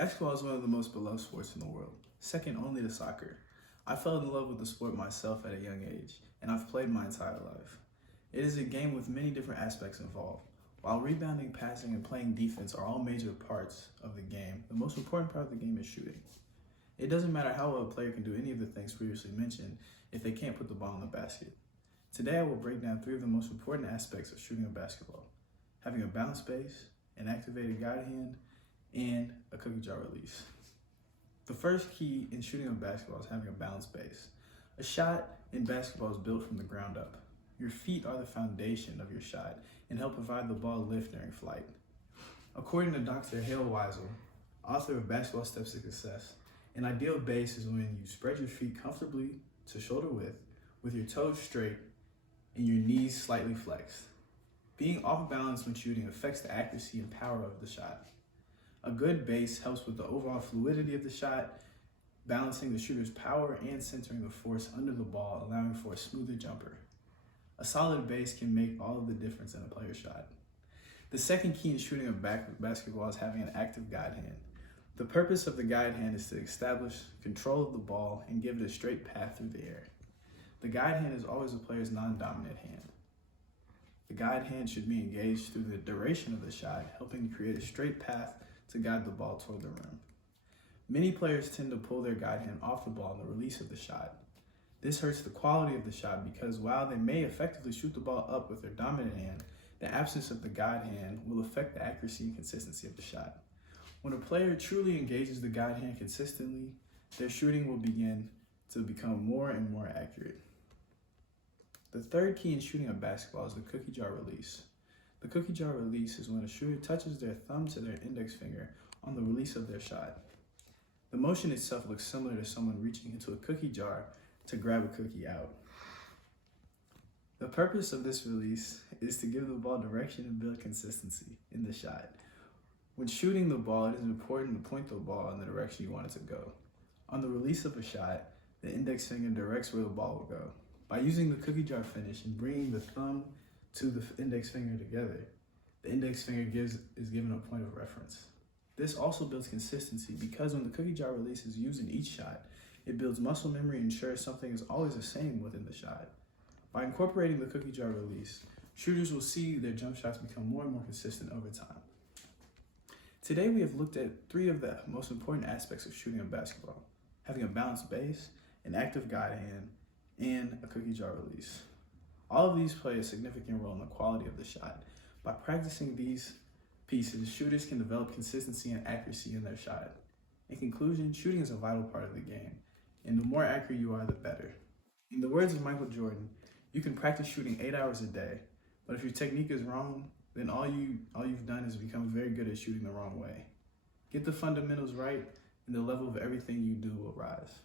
Basketball is one of the most beloved sports in the world, second only to soccer. I fell in love with the sport myself at a young age, and I've played my entire life. It is a game with many different aspects involved. While rebounding, passing, and playing defense are all major parts of the game, the most important part of the game is shooting. It doesn't matter how well a player can do any of the things previously mentioned if they can't put the ball in the basket. Today I will break down three of the most important aspects of shooting a basketball: having a balanced base, an activated guide hand, and a cookie jar release. The first key in shooting a basketball is having a balanced base. A shot in basketball is built from the ground up. Your feet are the foundation of your shot and help provide the ball lift during flight. According to Dr. Hale Weisel, author of Basketball Steps to Success, an ideal base is when you spread your feet comfortably to shoulder width with your toes straight and your knees slightly flexed. Being off balance when shooting affects the accuracy and power of the shot. A good base helps with the overall fluidity of the shot, balancing the shooter's power and centering the force under the ball, allowing for a smoother jumper. A solid base can make all of the difference in a player's shot. The second key in shooting a basketball is having an active guide hand. The purpose of the guide hand is to establish control of the ball and give it a straight path through the air. The guide hand is always a player's non-dominant hand. The guide hand should be engaged through the duration of the shot, helping create a straight path to guide the ball toward the rim. Many players tend to pull their guide hand off the ball in the release of the shot. This hurts the quality of the shot because while they may effectively shoot the ball up with their dominant hand, the absence of the guide hand will affect the accuracy and consistency of the shot. When a player truly engages the guide hand consistently, their shooting will begin to become more and more accurate. The third key in shooting a basketball is the cookie jar release. The cookie jar release is when a shooter touches their thumb to their index finger on the release of their shot. The motion itself looks similar to someone reaching into a cookie jar to grab a cookie out. The purpose of this release is to give the ball direction and build consistency in the shot. When shooting the ball, it is important to point the ball in the direction you want it to go. On the release of a shot, the index finger directs where the ball will go. By using the cookie jar finish and bringing the thumb to the index finger together, the index finger is given a point of reference. This also builds consistency because when the cookie jar release is used in each shot, it builds muscle memory and ensures something is always the same within the shot. By incorporating the cookie jar release, shooters will see their jump shots become more and more consistent over time. Today we have looked at three of the most important aspects of shooting a basketball: having a balanced base, an active guide hand, and a cookie jar release. All of these play a significant role in the quality of the shot. By practicing these pieces, shooters can develop consistency and accuracy in their shot. In conclusion, shooting is a vital part of the game, and the more accurate you are, the better. In the words of Michael Jordan, you can practice shooting 8 hours a day, but if your technique is wrong, then all you've done is become very good at shooting the wrong way. Get the fundamentals right, and the level of everything you do will rise.